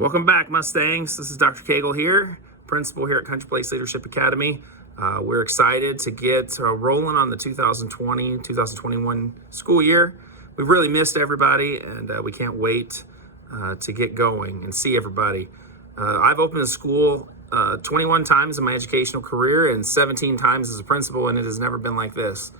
Welcome back, Mustangs. This is Dr. Cagle here, principal here at Country Place Leadership Academy. We're excited to get rolling on the 2020-2021 school year. We've really missed everybody, and we can't wait to get going and see everybody. I've opened a school 21 times in my educational career and 17 times as a principal, and it has never been like this.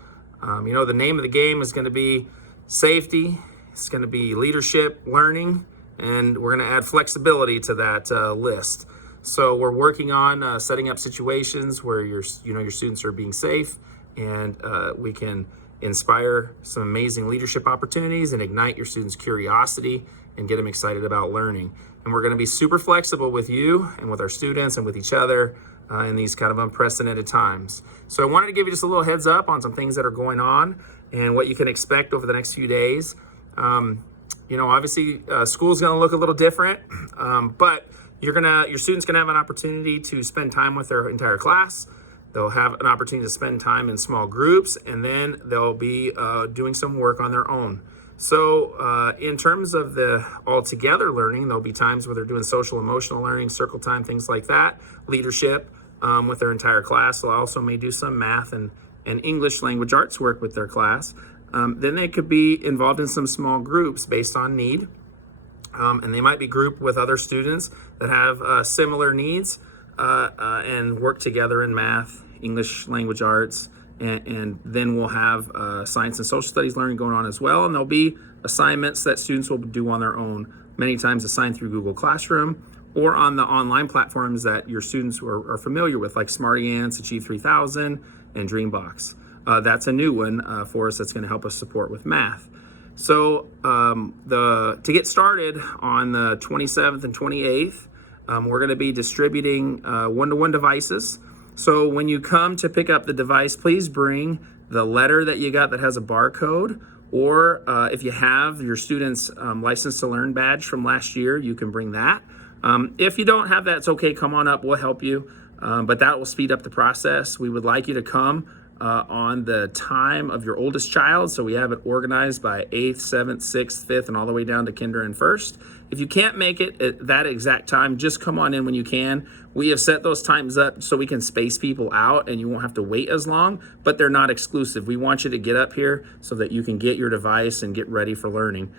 The name of the game is going to be safety. It's going to be leadership, learning, and we're going to add flexibility to that list. So we're working on setting up situations where your students are being safe, and we can inspire some amazing leadership opportunities and ignite your students' curiosity and get them excited about learning. And we're going to be super flexible with you and with our students and with each other in these kind of unprecedented times. So I wanted to give you just a little heads up on some things that are going on and what you can expect over the next few days. Obviously school's going to look a little different, but your students going to have an opportunity to spend time with their entire class. They'll have an opportunity to spend time in small groups, and then they'll be doing some work on their own. So in terms of the all-together learning, there'll be times where they're doing social emotional learning, circle time, things like that, leadership with their entire class. They'll also may do some math and English language arts work with their class. Then they could be involved in some small groups based on need. And they might be grouped with other students that have similar needs and work together in math, English language arts, and then we'll have science and social studies learning going on as well. And there'll be assignments that students will do on their own, many times assigned through Google Classroom or on the online platforms that your students are familiar with, like SmartyAnts, Achieve 3000, and Dreambox. That's a new one for us that's going to help us support with math. So to get started on the 27th and 28th, we're going to be distributing one-to-one devices. So when you come to pick up the device, please bring the letter that you got that has a barcode, or if you have your student's License to Learn badge from last year, you can bring that. If you don't have that, it's okay. Come on up. We'll help you. But that will speed up the process. We would like you to come on the time of your oldest child. So we have it organized by 8th, 7th, 6th, 5th, and all the way down to kinder and first. If you can't make it at that exact time, just come on in when you can. We have set those times up so we can space people out and you won't have to wait as long, but they're not exclusive. We want you to get up here so that you can get your device and get ready for learning.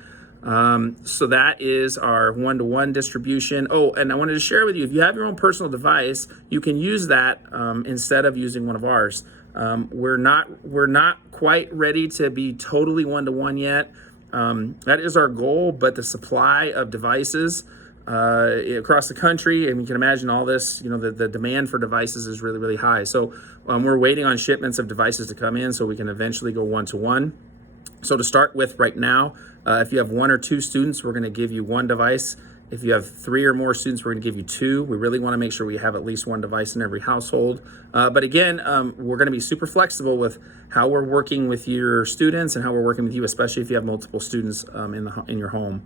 So that is our one-to-one distribution. Oh, and I wanted to share with you, if you have your own personal device, you can use that instead of using one of ours. We're not quite ready to be totally one-to-one yet. That is our goal, but the supply of devices across the country, and you can imagine all this, the demand for devices is really, really high. So we're waiting on shipments of devices to come in so we can eventually go one-to-one. So to start with right now, if you have 1 or 2 students, we're going to give you 1 device. If you have 3 or more students, we're going to give you 2. We really want to make sure we have at least 1 device in every household. But again, we're going to be super flexible with how we're working with your students and how we're working with you, especially if you have multiple students in your home.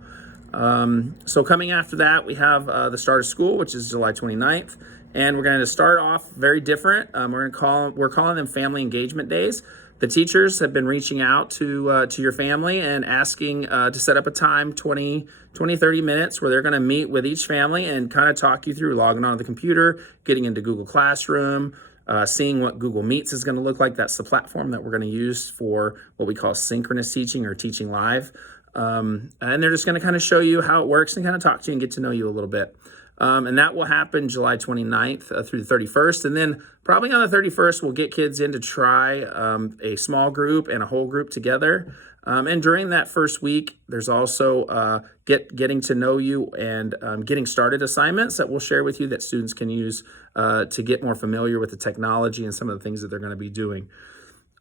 So coming after that, we have the start of school, which is July 29th. And we're going to start off very different. We're calling them family engagement days. The teachers have been reaching out to your family and asking to set up a time, 20, 30 minutes, where they're going to meet with each family and kind of talk you through logging onto the computer, getting into Google Classroom, seeing what Google Meets is going to look like. That's the platform that we're going to use for what we call synchronous teaching or teaching live. And they're just going to kind of show you how it works and kind of talk to you and get to know you a little bit. And that will happen July 29th through the 31st. And then probably on the 31st, we'll get kids in to try a small group and a whole group together. And during that first week, there's also getting to know you and getting started assignments that we'll share with you that students can use to get more familiar with the technology and some of the things that they're going to be doing.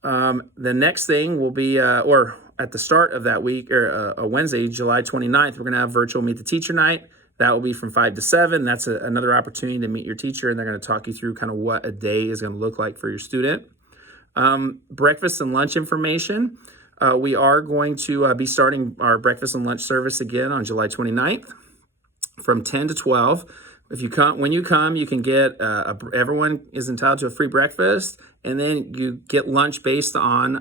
The next thing will be, or at the start of that week, or a Wednesday, July 29th, we're going to have virtual Meet the Teacher night. That will be from 5 to 7. That's another opportunity to meet your teacher, and they're going to talk you through kind of what a day is going to look like for your student. Breakfast and lunch information. We are going to be starting our breakfast and lunch service again on July 29th from 10 to 12. If you come, when you come, you can get everyone is entitled to a free breakfast, and then you get lunch based on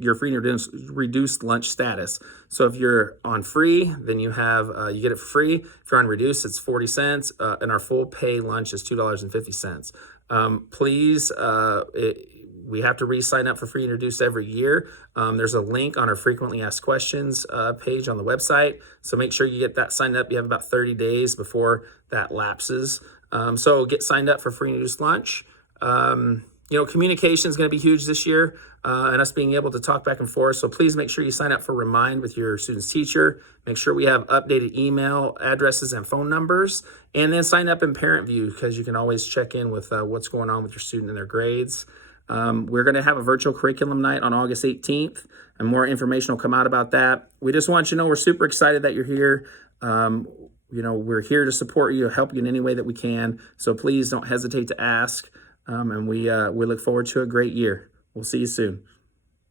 your free and reduced lunch status. So if you're on free, then you have you get it for free. If you're on reduced, it's 40 cents, and our full pay lunch is $2.50. Please, we have to re-sign up for free and reduced every year. There's a link on our frequently asked questions page on the website. So make sure you get that signed up. You have about 30 days before that lapses. So get signed up for free and reduced lunch. Communication is going to be huge this year, and us being able to talk back and forth. So please make sure you sign up for Remind with your student's teacher. Make sure we have updated email addresses and phone numbers, and then sign up in Parent View, because you can always check in with what's going on with your student and their grades. We're going to have a virtual curriculum night on August 18th, and more information will come out about that. We just want you to know we're super excited that you're here. We're here to support you, help you in any way that we can. So please don't hesitate to ask. And we look forward to a great year. We'll see you soon.